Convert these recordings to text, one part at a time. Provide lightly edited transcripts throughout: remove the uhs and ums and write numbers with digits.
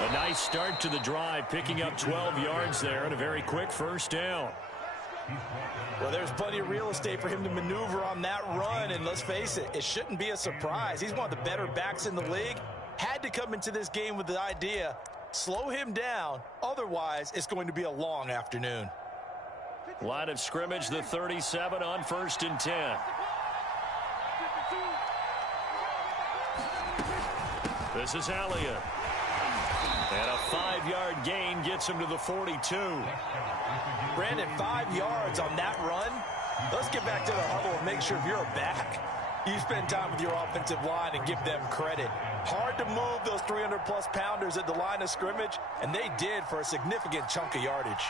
A nice start to the drive, picking up 12 yards there and a very quick first down. Well, there's plenty of real estate for him to maneuver on that run, and let's face it, it shouldn't be a surprise. He's one of the better backs in the league. Had to come into this game with the idea, slow him down, otherwise it's going to be a long afternoon. Line of scrimmage, the 37 on 1st and 10. This is Elliott. And a 5-yard gain gets him to the 42. Brandon, 5 yards on that run. Let's get back to the huddle and make sure if you're a back, you spend time with your offensive line and give them credit. Hard to move those 300-plus pounders at the line of scrimmage, and they did for a significant chunk of yardage.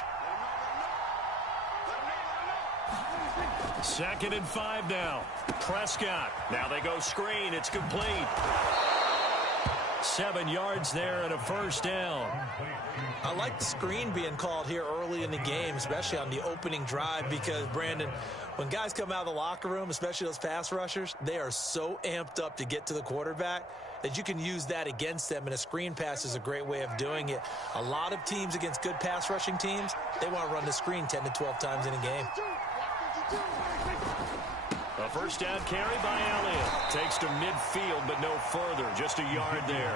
2nd and 5 now. Prescott. Now they go screen. It's complete. 7 yards there and a first down. I like the screen being called here early in the game, especially on the opening drive, because, Brandon, when guys come out of the locker room, especially those pass rushers, they are so amped up to get to the quarterback that you can use that against them, and a screen pass is a great way of doing it. A lot of teams against good pass rushing teams, they want to run the screen 10 to 12 times in a game. A first down carry by Elliott. Takes to midfield, but no further. Just a yard there.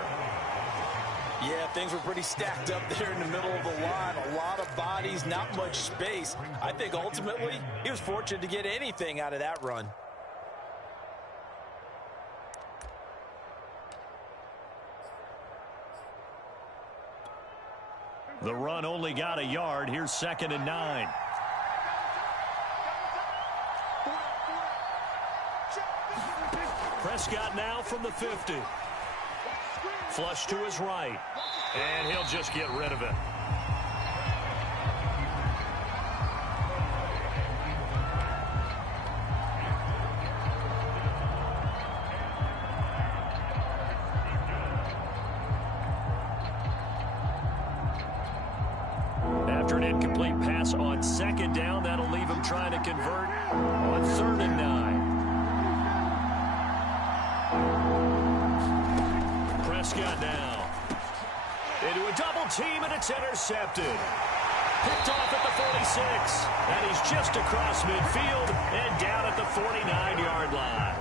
Yeah, things were pretty stacked up there in the middle of the line. A lot of bodies, not much space. I think ultimately he was fortunate to get anything out of that run. The run only got a yard. Here's 2nd and 9. Prescott now from the 50. Flush to his right. And he'll just get rid of it. After an incomplete pass on 2nd down, that'll leave him trying to convert on 3rd and 9. Prescott now into a double team, and it's intercepted. Picked off at the 46, and he's just across midfield and down at the 49-yard line.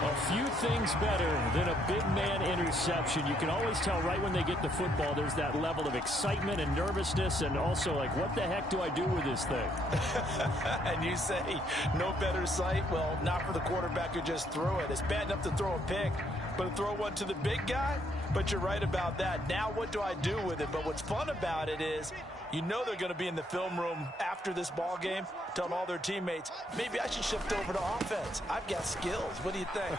A few things better than a big man interception. You can always tell right when they get the football, there's that level of excitement and nervousness, and also like, what the heck do I do with this thing? And you say, no better sight? Well, not for the quarterback who just threw it. It's bad enough to throw a pick, but to throw one to the big guy? But you're right about that. Now what do I do with it? But what's fun about it is, you know they're going to be in the film room after this ball game, telling all their teammates, maybe I should shift over to offense. I've got skills. What do you think?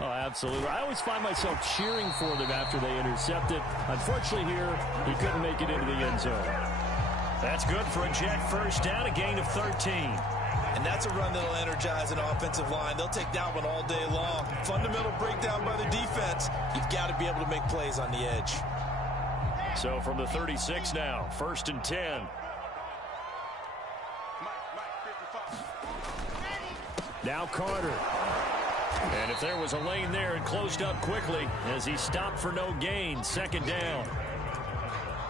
Oh, absolutely. I always find myself cheering for them after they intercept it. Unfortunately here, he couldn't make it into the end zone. That's good for a Jet first down, a gain of 13. And that's a run that'll energize an offensive line. They'll take that one all day long. Fundamental breakdown by the defense. You've got to be able to make plays on the edge. So from the 36 now, 1st and 10. Now Carter. And if there was a lane there, it closed up quickly as he stopped for no gain. 2nd down.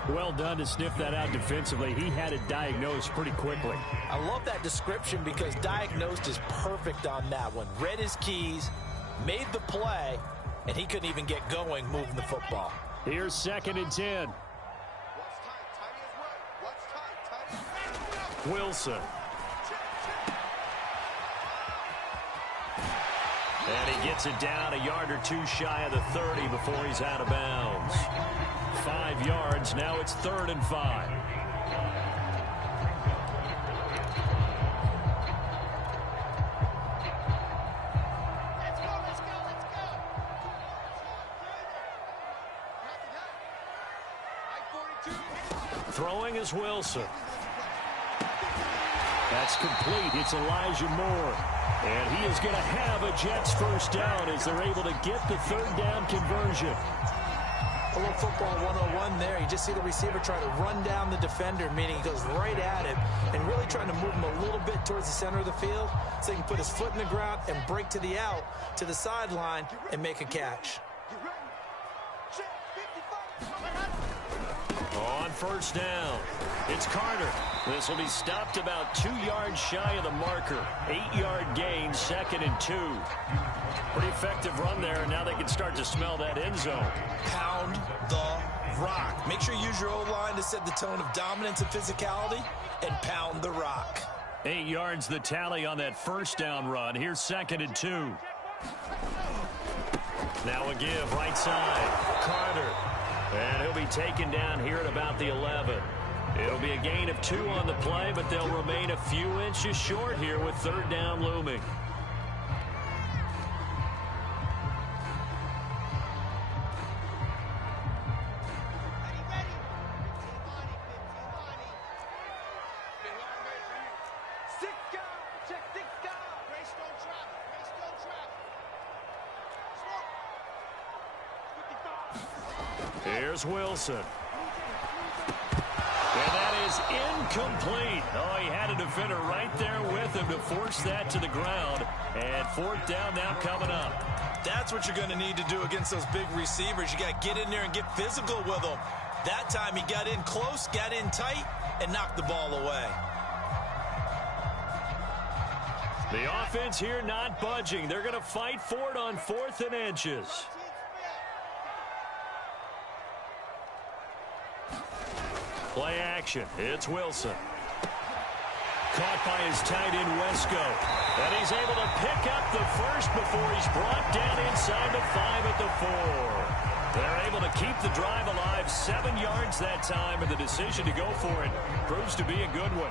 Well done to sniff that out defensively. He had it diagnosed pretty quickly. I love that description because diagnosed is perfect on that one. Read his keys, made the play, and he couldn't even get going moving the football. Here's 2nd and 10. Wilson. And he gets it down a yard or two shy of the 30 before he's out of bounds. 5 yards. Now it's 3rd and 5. Throwing is Wilson. That's complete. It's Elijah Moore. And he is going to have a Jets first down as they're able to get the 3rd down conversion. A little football 101 there. You just see the receiver try to run down the defender, meaning he goes right at him and really trying to move him a little bit towards the center of the field so he can put his foot in the ground and break to the out, to the sideline, and make a catch. On first down, it's Carter. This will be stopped about 2 yards shy of the marker. 8-yard gain, 2nd and 2. Pretty effective run there, and now they can start to smell that end zone. Pound the rock. Make sure you use your O-line to set the tone of dominance and physicality, and pound the rock. 8 yards the tally on that first down run. Here's 2nd and 2. Now a give right side. Carter. And he'll be taken down here at about the 11. It'll be a gain of 2 on the play, but they'll remain a few inches short here with 3rd down looming. Here's Wilson. And that is incomplete. Oh, he had a defender right there with him to force that to the ground. And 4th down now coming up. That's what you're going to need to do against those big receivers. You got to get in there and get physical with them. That time he got in close, got in tight, and knocked the ball away. The offense here not budging. They're going to fight for it on 4th and inches. Play action. It's Wilson. Caught by his tight end, Wesco. And he's able to pick up the first before he's brought down inside the 5 at the 4. They're able to keep the drive alive. 7 yards that time, and the decision to go for it proves to be a good one.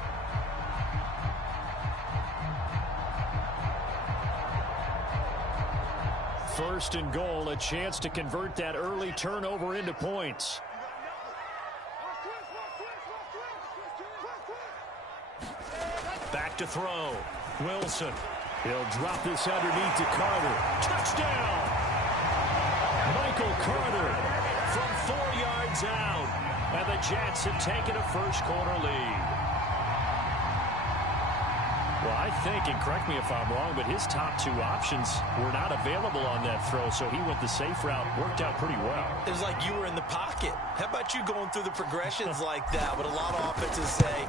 First and goal, a chance to convert that early turnover into points. Back to throw. Wilson. He'll drop this underneath to Carter. Touchdown! Michael Carter from 4 yards out. And the Jets have taken a first-quarter lead. Well, I think, and correct me if I'm wrong, but his top 2 options were not available on that throw, so he went the safe route. Worked out pretty well. It was like you were in the pocket. How about you going through the progressions like that? But a lot of offenses say,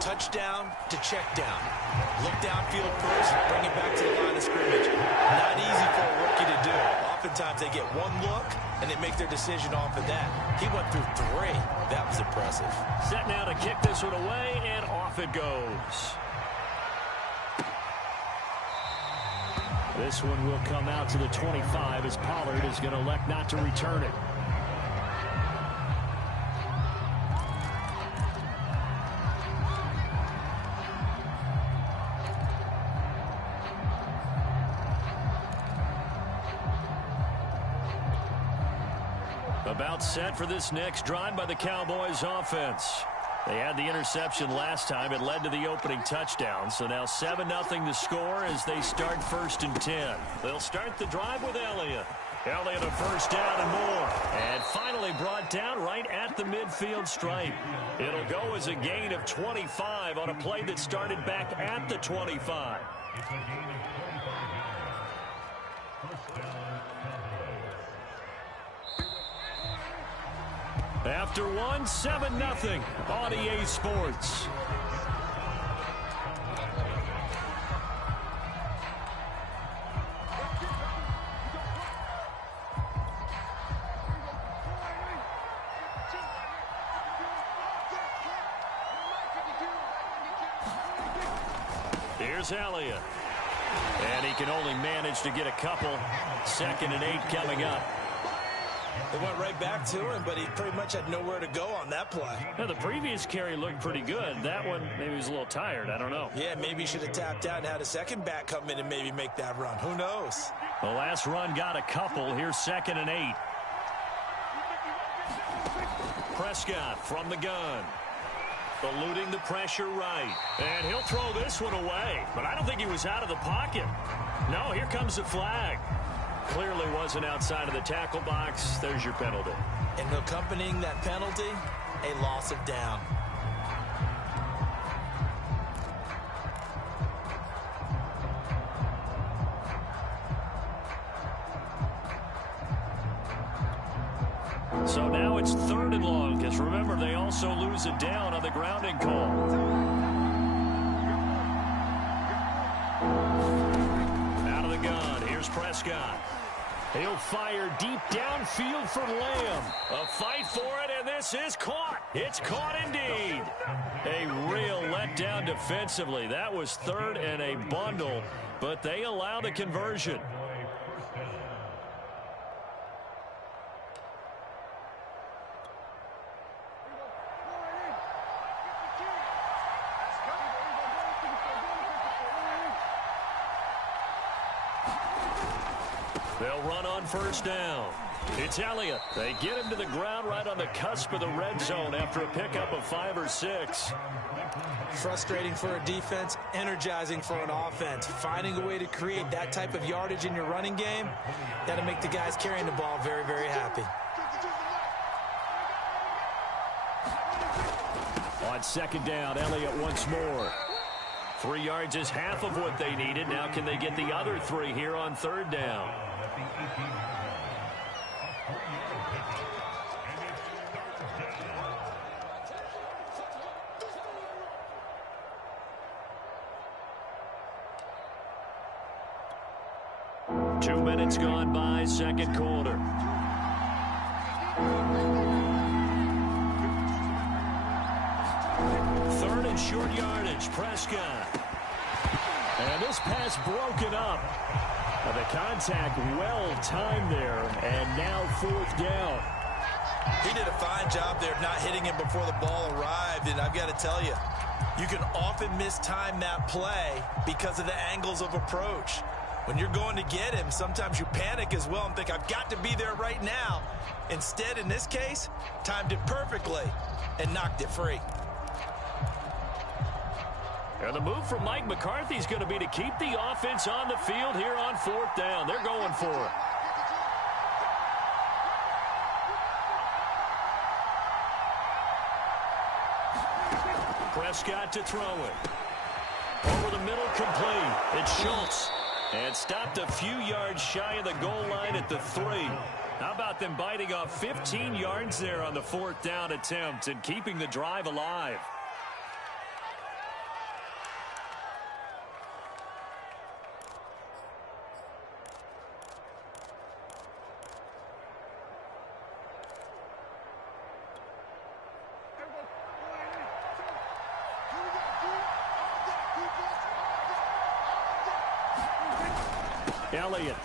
touchdown to check down. Look downfield first, bring it back to the line of scrimmage. Not easy for a rookie to do. Oftentimes they get one look, and they make their decision off of that. He went through 3. That was impressive. Set now to kick this one away, and off it goes. This one will come out to the 25 as Pollard is going to elect not to return it. About set for this next drive by the Cowboys offense. They had the interception last time. It led to the opening touchdown. So now 7-0 to score as they start 1st and 10. They'll start the drive with Elliott. Elliott a first down and more. And finally brought down right at the midfield stripe. It'll go as a gain of 25 on a play that started back at the 25. After 7-0 on EA Sports. Here's Elliott. And he can only manage to get a couple. 2nd and 8 coming up. They went right back to him, but he pretty much had nowhere to go on that play. Now, the previous carry looked pretty good. That one, maybe he was a little tired. I don't know. Yeah, maybe he should have tapped out and had a second back come in and maybe make that run. Who knows? The last run got a couple. Here's 2nd and 8. Prescott from the gun. Eluding the pressure right. And he'll throw this one away. But I don't think he was out of the pocket. No, here comes the flag. Clearly wasn't outside of the tackle box. There's your penalty. And accompanying that penalty, a loss of down. So now it's 3rd and long, because remember, they also lose it down on the grounding call. Out of the gun, here's Prescott. He'll fire deep downfield for Lamb. A fight for it, and this is caught. It's caught indeed. A real letdown defensively. That was 3rd and a bundle, but they allow the conversion. They'll run on 1st down. It's Elliott. They get him to the ground right on the cusp of the red zone after a pickup of 5 or 6. Frustrating for a defense, energizing for an offense. Finding a way to create that type of yardage in your running game, that'll make the guys carrying the ball very, very happy. On 2nd down, Elliott once more. 3 yards is half of what they needed. Now can they get the other 3 here on 3rd down? Two minutes gone by, 2nd quarter. Third and short yardage, Prescott. And this pass broken up. The contact well timed there, and now 4th down. He did a fine job there of not hitting him before the ball arrived, and I've got to tell you, you can often mistime that play because of the angles of approach. When you're going to get him, sometimes you panic as well and think, I've got to be there right now. Instead, in this case, timed it perfectly and knocked it free. And the move from Mike McCarthy is going to be to keep the offense on the field here on 4th down. They're going for it. Prescott to throw it. Over the middle, complete. It's Schultz. And stopped a few yards shy of the goal line at the 3. How about them biting off 15 yards there on the 4th down attempt and keeping the drive alive? Elliott.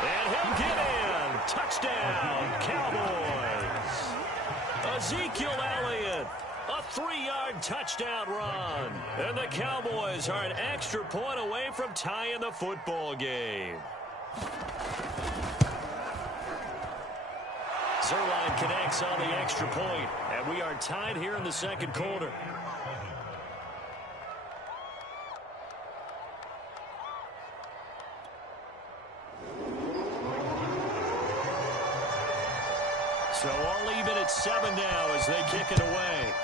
And he'll get in. Touchdown, Cowboys. Ezekiel Elliott. A 3-yard touchdown run. And the Cowboys are an extra point away from tying the football game. Zerline connects on the extra point. And we are tied here in the 2nd quarter. So all even at 7 now as they kick it away.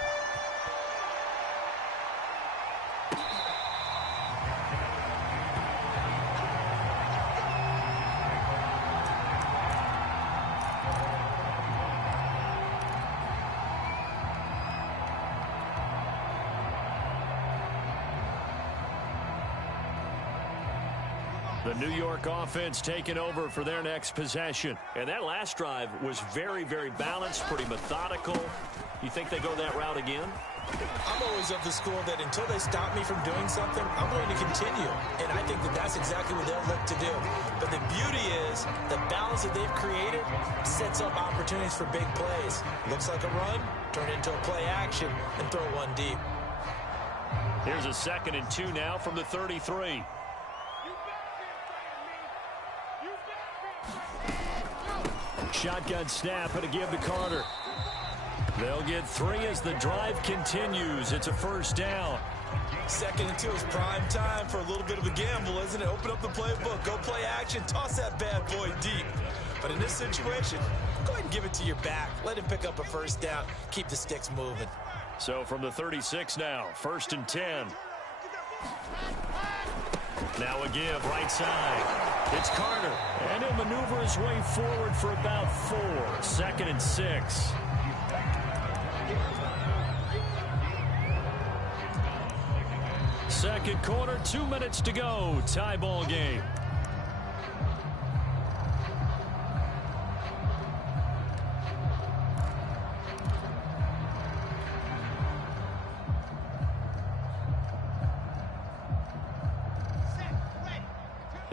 The New York offense taking over for their next possession. And that last drive was very, very balanced, pretty methodical. You think they go that route again? I'm always of the school that until they stop me from doing something, I'm going to continue. And I think that that's exactly what they'll look to do. But the beauty is the balance that they've created sets up opportunities for big plays. Looks like a run, turn into a play action, and throw one deep. Here's a 2nd and 2 now from the 33. Shotgun snap and a give to Carter. They'll get 3 as the drive continues. It's a 1st down. Second and 2 is prime time for a little bit of a gamble, isn't it? Open up the playbook, go play action, toss that bad boy deep. But in this situation, go ahead and give it to your back. Let him pick up a first down. Keep the sticks moving. So from the 36 now, 1st and 10. Now a give, right side. It's Carter, and he'll maneuver his way forward for about 4. 2nd and 6. Second quarter, 2 minutes to go. Tie ball game.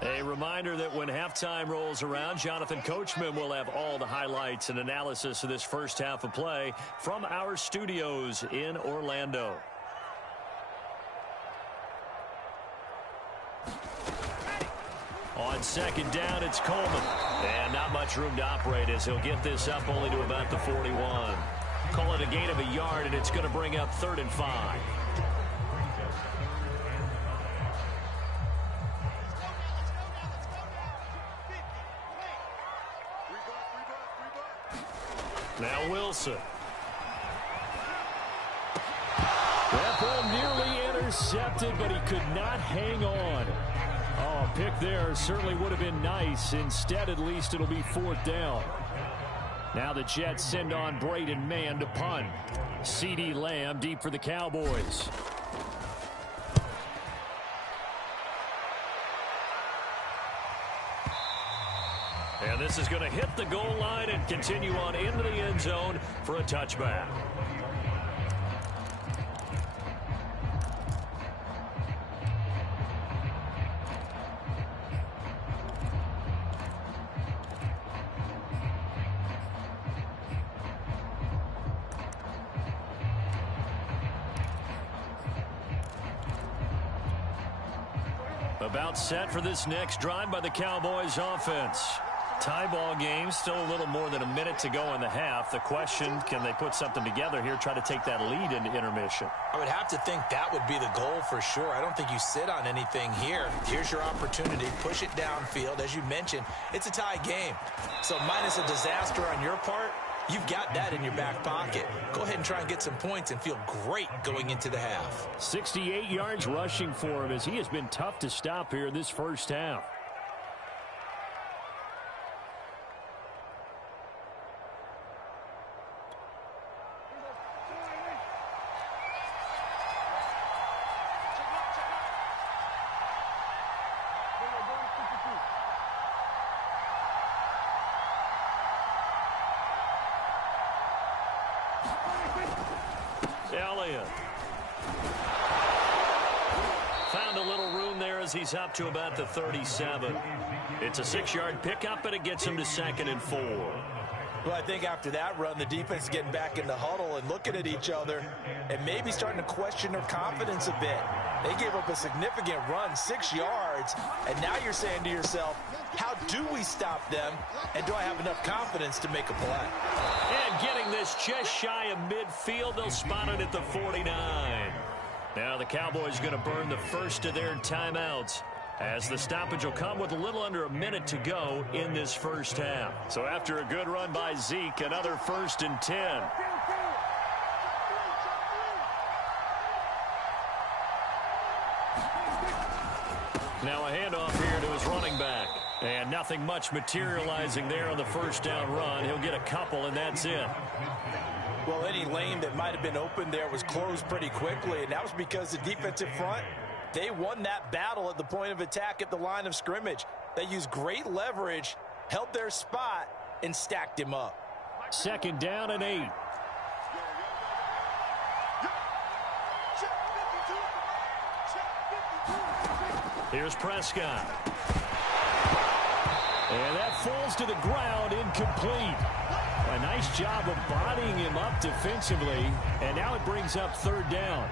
A reminder that when halftime rolls around, Jonathan Coachman will have all the highlights and analysis of this first half of play from our studios in Orlando. On second down, it's Coleman. And not much room to operate as he'll get this up only to about the 41. Call it a gain of a yard, and it's going to bring up 3rd and 5. Now Wilson. That ball nearly intercepted, but he could not hang on. Oh, a pick there certainly would have been nice. Instead, at least it'll be 4th down. Now the Jets send on Braden Mann to punt. CeeDee Lamb deep for the Cowboys. And this is going to hit the goal line and continue on into the end zone for a touchback. About set for this next drive by the Cowboys offense. Tie ball game, still a little more than a minute to go in the half. The question, can they put something together here, try to take that lead into intermission? I would have to think that would be the goal for sure. I don't think you sit on anything here. Here's your opportunity. Push it downfield. As you mentioned, it's a tie game. So minus a disaster on your part, you've got that in your back pocket. Go ahead and try and get some points and feel great going into the half. 68 yards rushing for him as he has been tough to stop here this first half. Elliott found a little room there as he's up to about the 37. It's a 6-yard pickup, and it gets him to 2nd and 4. Well, I think after that run, the defense is getting back in the huddle and looking at each other and maybe starting to question their confidence a bit. They gave up a significant run, 6 yards, and now you're saying to yourself, how do we stop them, and do I have enough confidence to make a play? And getting this just shy of midfield, they'll spot it at the 49. Now the Cowboys going to burn the first of their timeouts, as the stoppage will come with a little under a minute to go in this first half. So after a good run by Zeke, another 1st and 10. Now a handoff here to his running back. And nothing much materializing there on the first down run. He'll get a couple, and that's it. Well, any lane that might have been open there was closed pretty quickly, and that was because the defensive front, they won that battle at the point of attack at the line of scrimmage. They used great leverage, held their spot, and stacked him up. 2nd down and 8. Here's Prescott. And that falls to the ground, incomplete. A nice job of bodying him up defensively, and now it brings up 3rd down.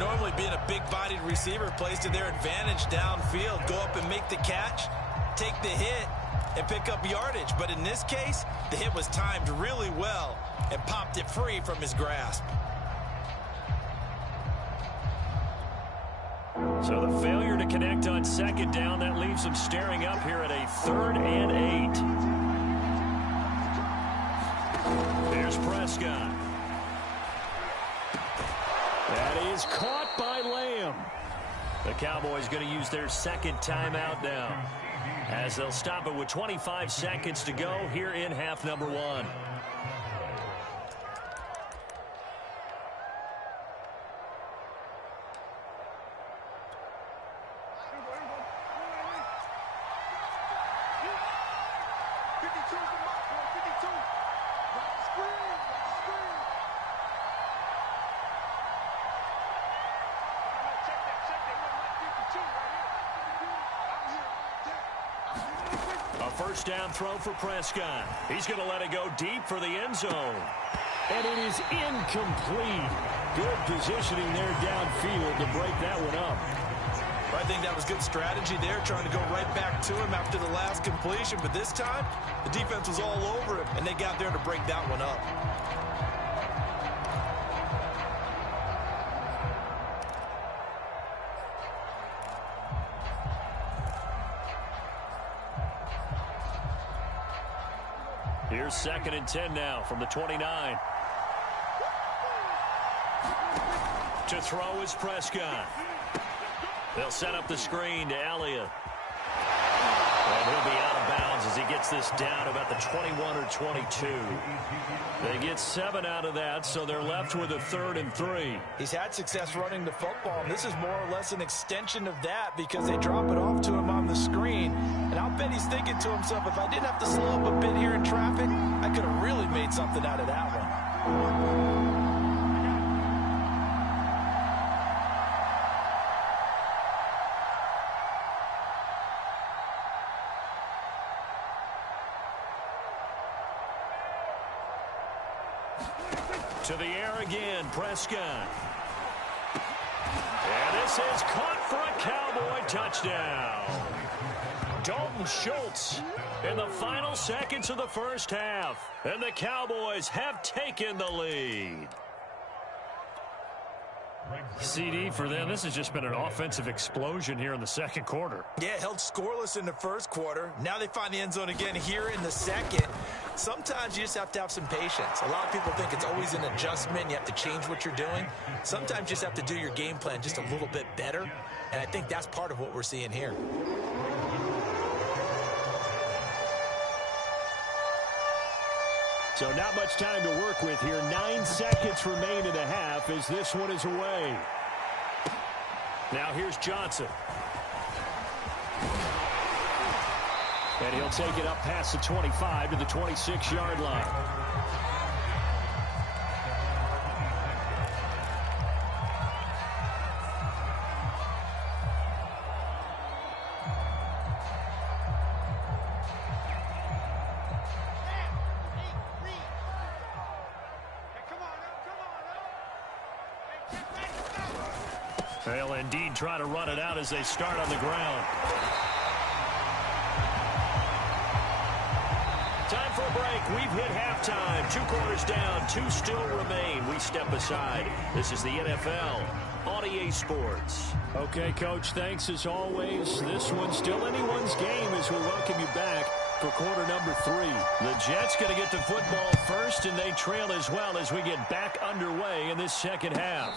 Normally being a big-bodied receiver plays to their advantage downfield. Go up and make the catch, take the hit, and pick up yardage. But in this case, the hit was timed really well and popped it free from his grasp. So the failure to connect on second down, that leaves them staring up here at a 3rd and 8. Here's Prescott. That is caught by Lamb. The Cowboys going to use their second timeout now, as they'll stop it with 25 seconds to go here in half number 1. First down throw for Prescott. He's going to let it go deep for the end zone. And it is incomplete. Good positioning there downfield to break that one up. I think that was good strategy there, trying to go right back to him after the last completion. But this time, the defense was all over him, and they got there to break that one up. Here's 2nd and 10 now from the 29. To throw is Prescott. They'll set up the screen to Elliott. And he'll be out of bounds as he gets this down about the 21 or 22. They get 7 out of that, so they're left with a 3rd and 3. He's had success running the football, and this is more or less an extension of that because they drop it off to him on the screen. And I'll bet he's thinking to himself, if I didn't have to slow up a bit here in traffic, I could have really made something out of that one. To the air again, Prescott. And this is caught for a Cowboy touchdown. Dalton Schultz in the final seconds of the first half. And the Cowboys have taken the lead. CD for them, this has just been an offensive explosion here in the second quarter. Yeah, held scoreless in the first quarter. Now they find the end zone again here in the second. Sometimes you just have to have some patience. A lot of people think it's always an adjustment. You have to change what you're doing. Sometimes you just have to do your game plan just a little bit better. And I think that's part of what we're seeing here. So not much time to work with here. 9 seconds remain in the half as this one is away. Now here's Johnson. And he'll take it up past the 25 to the 26-yard line. They'll indeed try to run it out as they start on the ground. Time for a break. We've hit halftime. 2 quarters down, 2 still remain. We step aside. This is the NFL on EA Sports. Okay, Coach, thanks as always. This one's still anyone's game as we welcome you back for quarter number 3. The Jets going to get the football first, and they trail as well as we get back underway in this second half.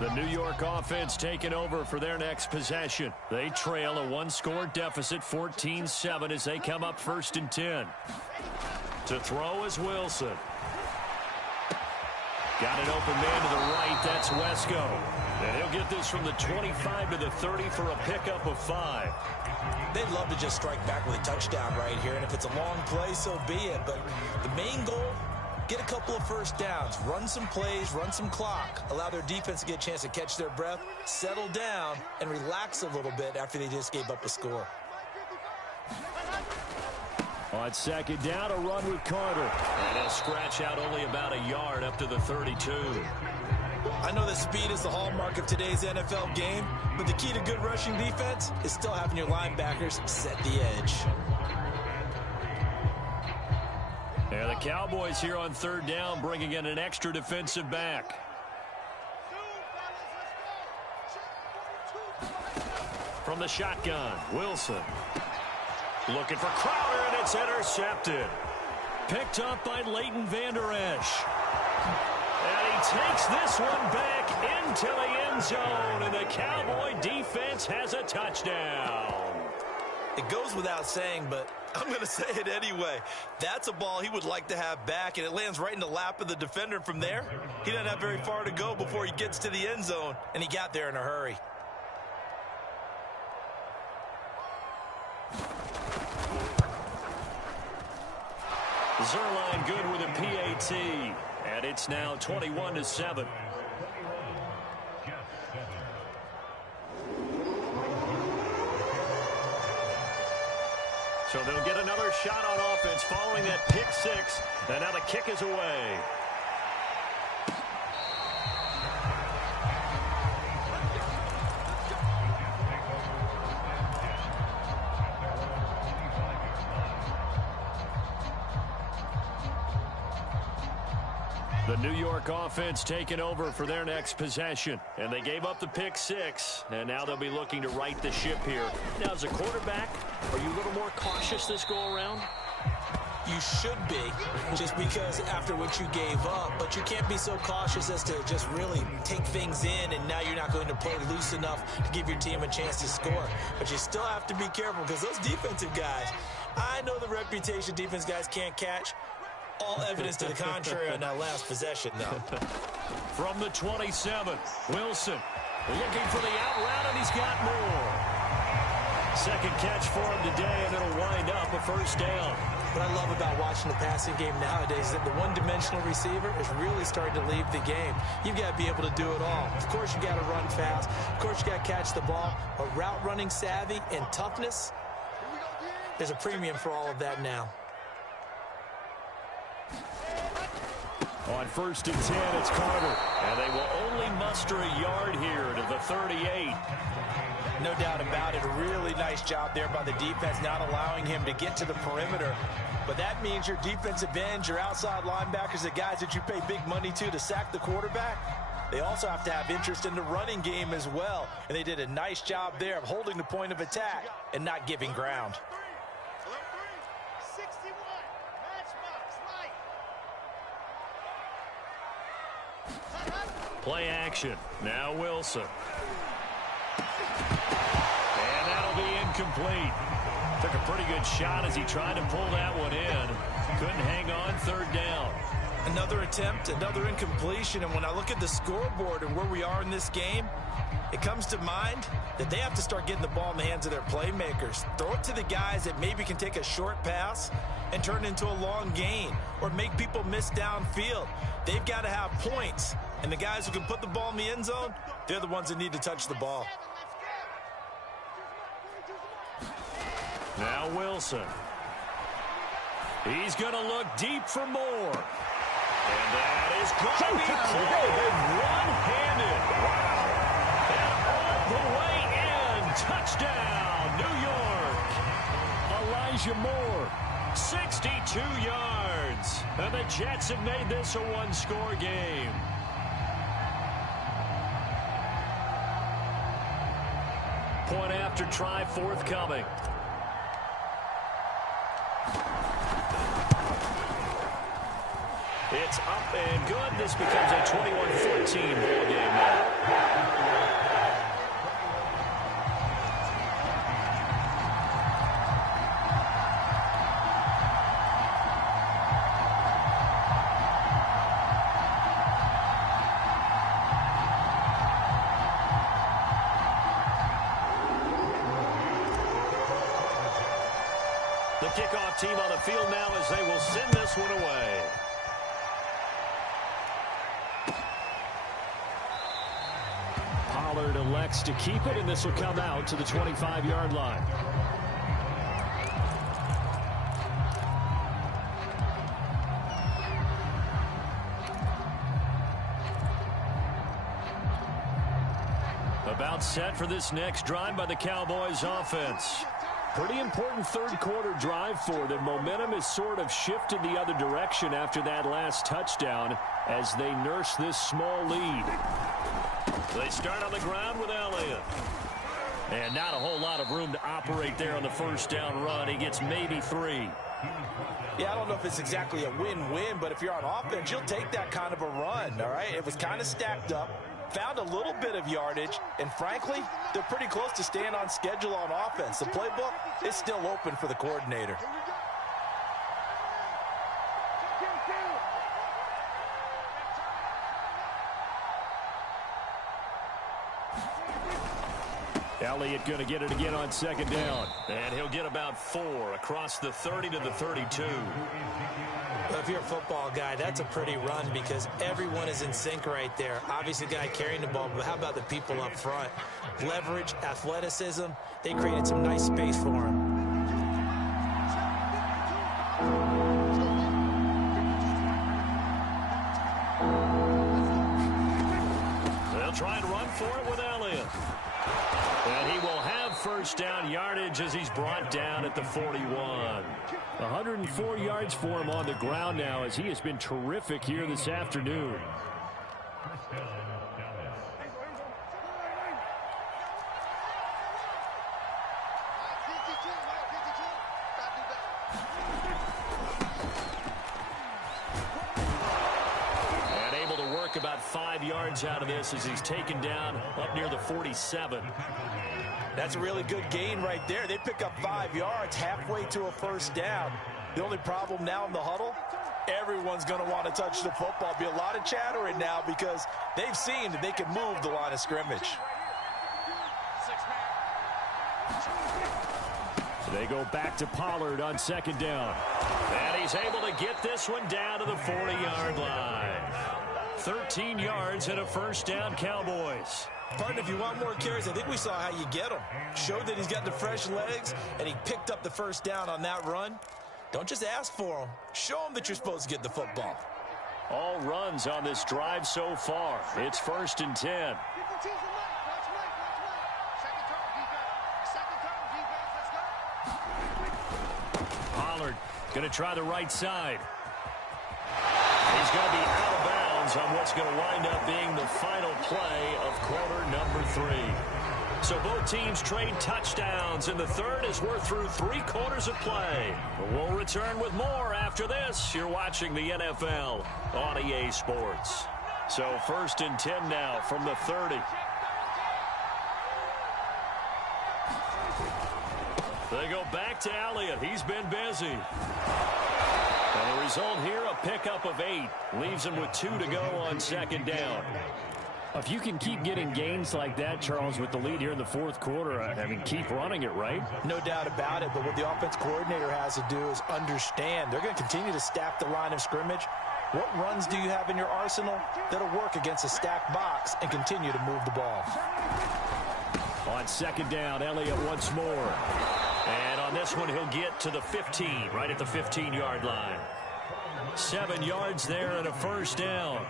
The New York offense taking over for their next possession. They trail a 1-score deficit, 14-7, as they come up 1st and 10. To throw is Wilson. Got an open man to the right. That's Wesco. And he'll get this from the 25 to the 30 for a pickup of 5. They'd love to just strike back with a touchdown right here. And if it's a long play, so be it. But the main goal, get a couple of first downs, run some plays, run some clock, allow their defense to get a chance to catch their breath, settle down, and relax a little bit after they just gave up a score. On 2nd down, a run with Carter. And he'll scratch out only about a yard up to the 32. I know that speed is the hallmark of today's NFL game, but the key to good rushing defense is still having your linebackers set the edge. And the Cowboys here on third down, bringing in an extra defensive back. From the shotgun, Wilson. Looking for Crowder, and it's intercepted. Picked up by Leighton Vander Esch. And he takes this one back into the end zone, and the Cowboy defense has a touchdown. It goes without saying, but I'm going to say it anyway. That's a ball he would like to have back, and it lands right in the lap of the defender. From there, he doesn't have very far to go before he gets to the end zone, and he got there in a hurry. Zerline good with a PAT, and it's now 21-7. So they'll get another shot on offense following that pick six, and now the kick is away. The New York offense taking over for their next possession. And they gave up the pick six, and now they'll be looking to right the ship here. Now, as a quarterback, are you a little more cautious this go-around? You should be, just because after what you gave up, but you can't be so cautious as to just really take things in, and now you're not going to play loose enough to give your team a chance to score. But you still have to be careful, because those defensive guys, I know the reputation defense guys can't catch. All evidence to the contrary on that last possession, though. From the 27, Wilson looking for the out route, and he's got more. Second catch for him today, and it'll wind up a first down. What I love about watching the passing game nowadays is that the one-dimensional receiver is really starting to leave the game. You've got to be able to do it all. Of course, you got to run fast. Of course, you got to catch the ball. But route running savvy and toughness, there's a premium for all of that now. On first and 10, it's Carter. And they will only muster a yard here to the 38. No doubt about it. A really nice job there by the defense, not allowing him to get to the perimeter. But that means your defensive ends, your outside linebackers, the guys that you pay big money to sack the quarterback, they also have to have interest in the running game as well. And they did a nice job there of holding the point of attack and not giving ground. Play action. Now Wilson. And that'll be incomplete. Took a pretty good shot as he tried to pull that one in. Couldn't hang on. Third down. Another attempt, another incompletion. And when I look at the scoreboard and where we are in this game, it comes to mind that they have to start getting the ball in the hands of their playmakers. Throw it to the guys that maybe can take a short pass and turn it into a long gain or make people miss downfield. They've got to have points. And the guys who can put the ball in the end zone, they're the ones that need to touch the ball. Now Wilson. He's going to look deep for more. And that is going to be cleared one-handed. And all the way in. Touchdown, New York. Elijah Moore, 62 yards. And the Jets have made this a one-score game. Point after try forthcoming. It's up and good. This becomes a 21-14 ball game now. The kickoff team on the field now as they will send this one away. Pollard elects to keep it, and this will come out to the 25-yard line. About set for this next drive by the Cowboys offense. Pretty important third quarter drive for them. Momentum has sort of shifted the other direction after that last touchdown as they nurse this small lead. They start on the ground with Elliott. And not a whole lot of room to operate there on the first down run. He gets maybe 3. Yeah, I don't know if it's exactly a win-win, but if you're on offense, you'll take that kind of a run, all right? It was kind of stacked up, found a little bit of yardage, and frankly, they're pretty close to staying on schedule on offense. The playbook is still open for the coordinator. Elliott going to get it again on second down. And he'll get about 4 across the 30 to the 32. Well, if you're a football guy, that's a pretty run because everyone is in sync right there. Obviously, the guy carrying the ball, but how about the people up front? Leverage, athleticism, they created some nice space for him. They'll try and run for it with Elliott. And he will have first down yardage as he's brought down at the 41. 104 yards for him on the ground now as he has been terrific here this afternoon. And able to work about 5 yards out of this as he's taken down up near the 47. That's a really good gain right there. They pick up 5 yards halfway to a first down. The only problem now in the huddle, everyone's going to want to touch the football. Be a lot of chattering now because they've seen that they can move the line of scrimmage. They go back to Pollard on second down. And he's able to get this one down to the 40-yard line. 13 yards and a first down, Cowboys. Partner, if you want more carries, I think we saw how you get them. Showed that he's got the fresh legs, and he picked up the first down on that run. Don't just ask for them. Show them that you're supposed to get the football. All runs on this drive so far. It's 1st and 10. Pollard going to try the right side. He's going to be out of bounds on what's going to wind up being the final play of quarter number 3. So both teams trade touchdowns in the third as we're through 3 quarters of play. We'll return with more after this. You're watching the NFL on EA Sports. So 1st and 10 now from the 30. They go back to Elliott. He's been busy. And the result here, a pickup of 8. Leaves him with 2 to go on second down. If you can keep getting gains like that, Charles, with the lead here in the 4th quarter, I mean, keep running it, right? No doubt about it, but what the offense coordinator has to do is understand. They're going to continue to stack the line of scrimmage. What runs do you have in your arsenal that'll work against a stacked box and continue to move the ball? On second down, Elliott once more. And on this one, he'll get to the 15, right at the 15-yard line. 7 yards there and a first down.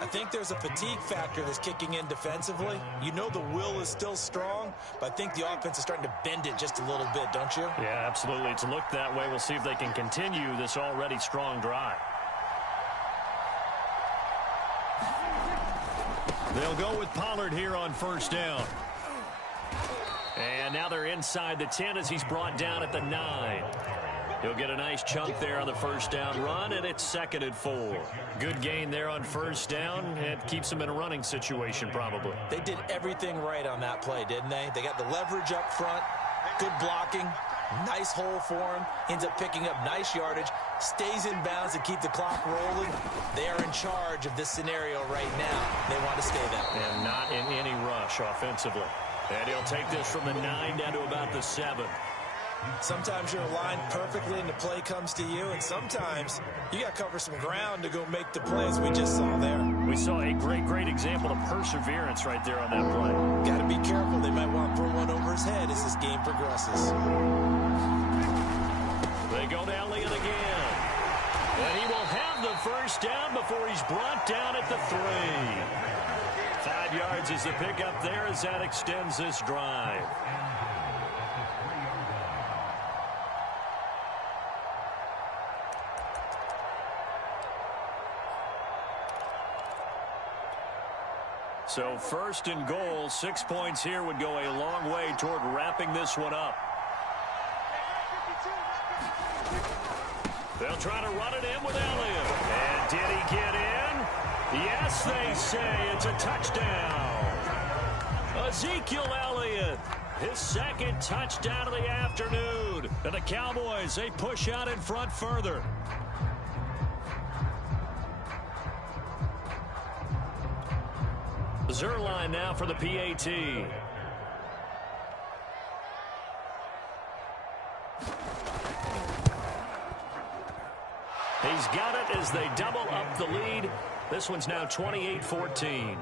I think there's a fatigue factor that's kicking in defensively. You know the will is still strong, but I think the offense is starting to bend it just a little bit, don't you? Yeah, absolutely. It's looked that way. We'll see if they can continue this already strong drive. They'll go with Pollard here on first down. And now they're inside the 10 as he's brought down at the 9. He'll get a nice chunk there on the first down run, and it's 2nd and 4. Good gain there on first down. It keeps them in a running situation, probably. They did everything right on that play, didn't they? They got the leverage up front, good blocking, nice hole for him, ends up picking up nice yardage, stays in bounds to keep the clock rolling. They are in charge of this scenario right now. They want to stay that way. And not in any rush offensively. And he'll take this from the 9 down to about the 7. Sometimes you're aligned perfectly and the play comes to you, and sometimes you got to cover some ground to go make the play, as we just saw there. We saw a great example of perseverance right there on that play. Got to be careful. They might want to throw one over his head as this game progresses. They go to Elliott again. And he will have the first down before he's brought down at the 3. 5 yards is the pickup there as that extends this drive. So 1st and goal, 6 points here would go a long way toward wrapping this one up. They'll try to run it in with Elliott. And did he get in? Yes, they say it's a touchdown. Ezekiel Elliott, his 2nd touchdown of the afternoon. And the Cowboys, they push out in front further. Zerline now for the PAT. He's got it as they double up the lead. This one's now 28-14.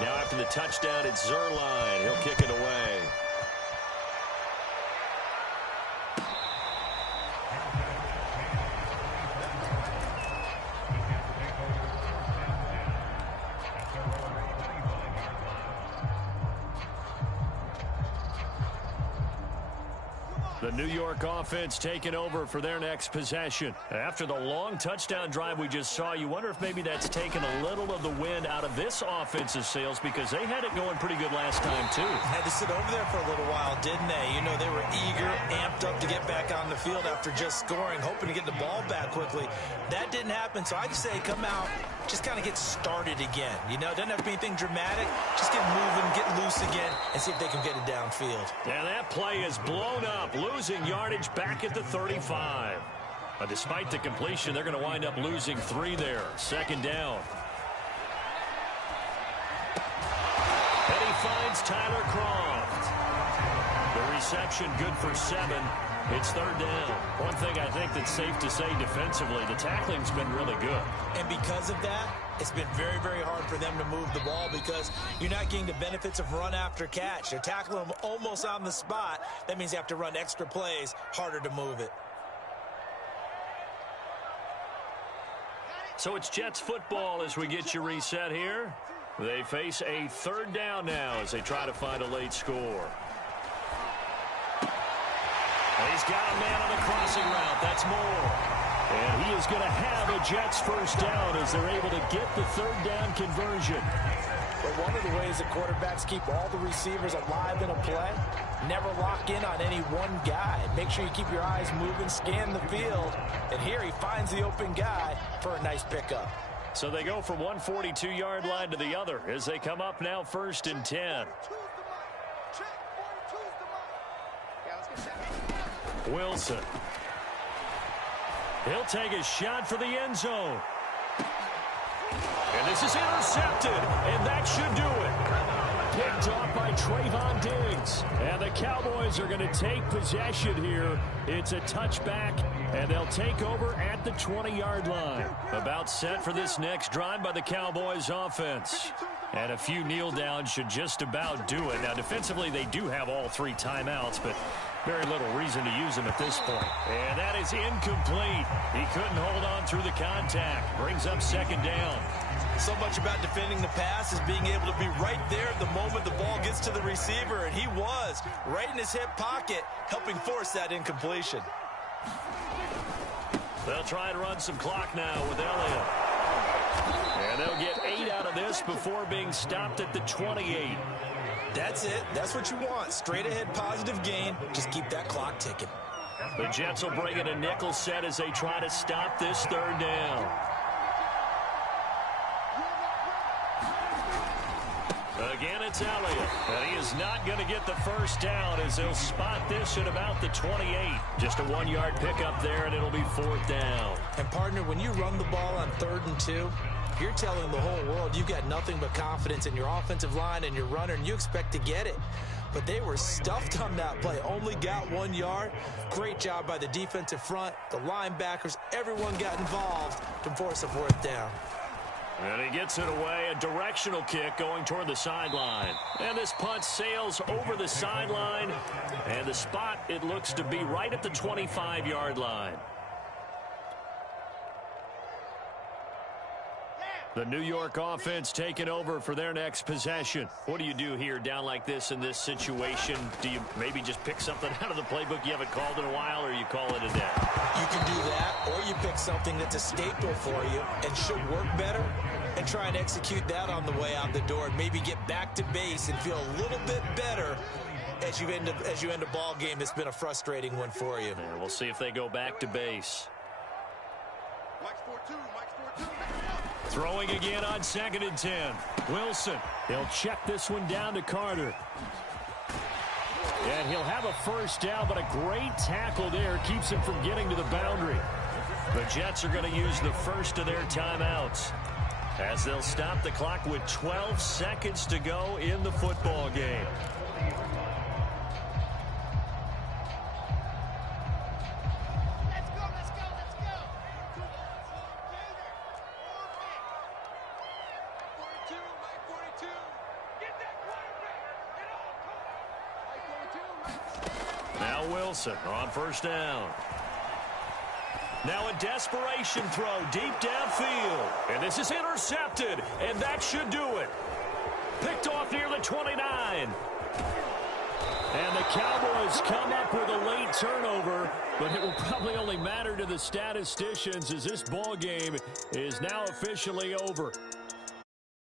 Now after the touchdown, it's Zerline. He'll kick it away. The New York offense taking over for their next possession. After the long touchdown drive we just saw, you wonder if maybe that's taken a little of the wind out of this offensive sails because they had it going pretty good last time, too. Had to sit over there for a little while, didn't they? You know, they were eager, amped up to get back on the field after just scoring, hoping to get the ball back quickly. That didn't happen, so I'd say come out, just kind of get started again. You know, doesn't have to be anything dramatic. Just get moving, get loose again, and see if they can get it downfield. And that play is blown up, losing yardage back at the 35. Despite the completion, they're going to wind up losing 3 there. 2nd down. And he finds Tyler Croft. The reception good for 7. It's 3rd down. One thing I think that's safe to say defensively, the tackling's been really good. And because of that, it's been very, very hard for them to move the ball because you're not getting the benefits of run after catch. They're tackling them almost on the spot. That means you have to run extra plays, harder to move it. So it's Jets football as we get you reset here. They face a 3rd down now as they try to find a late score. He's got a man on the crossing route. That's Moore. And he is going to have a Jets 1st down as they're able to get the 3rd down conversion. But one of the ways that quarterbacks keep all the receivers alive in a play, never lock in on any one guy. Make sure you keep your eyes moving, scan the field. And here he finds the open guy for a nice pickup. So they go from one 42-yard line to the other as they come up now 1st and 10. Wilson. He'll take a shot for the end zone. And this is intercepted, and that should do it. Picked off by Trayvon Diggs. And the Cowboys are going to take possession here. It's a touchback, and they'll take over at the 20-yard line. About set for this next drive by the Cowboys offense. And a few kneel downs should just about do it. Now, defensively, they do have all 3 timeouts, but very little reason to use them at this point. And that is incomplete. He couldn't hold on through the contact. Brings up 2nd down. So much about defending the pass is being able to be right there at the moment the ball gets to the receiver, and he was right in his hip pocket, helping force that incompletion. They'll try and run some clock now with Elliott. And they'll get 8 out of this before being stopped at the 28. That's it. That's what you want. Straight ahead positive gain. Just keep that clock ticking. The Jets will bring in a nickel set as they try to stop this 3rd down. Again, it's Elliott. And he is not going to get the 1st down as they'll spot this at about the 28. Just a 1-yard pickup there, and it'll be 4th down. And, partner, when you run the ball on 3rd and 2, you're telling the whole world you've got nothing but confidence in your offensive line and your runner, and you expect to get it. But they were stuffed on that play, only got 1 yard. Great job by the defensive front, the linebackers, everyone got involved to force a 4th down. And he gets it away, a directional kick going toward the sideline. And this punt sails over the sideline, and the spot, it looks to be right at the 25-yard line. The New York offense taking over for their next possession. What do you do here down like this in this situation? Do you maybe just pick something out of the playbook you haven't called in a while, or you call it a day? You can do that, or you pick something that's a staple for you and should work better and try and execute that on the way out the door and maybe get back to base and feel a little bit better as you end a ball game that's been a frustrating one for you. Yeah, we'll see if they go back to base. Throwing again on 2nd and 10. Wilson. They'll check this one down to Carter. And he'll have a first down, but a great tackle there keeps him from getting to the boundary. The Jets are going to use the first of their timeouts as they'll stop the clock with 12 seconds to go in the football game. Now Wilson on first down. Now a desperation throw deep downfield. And this is intercepted. And that should do it. Picked off near the 29. And the Cowboys come up with a late turnover. But it will probably only matter to the statisticians as this ball game is now officially over.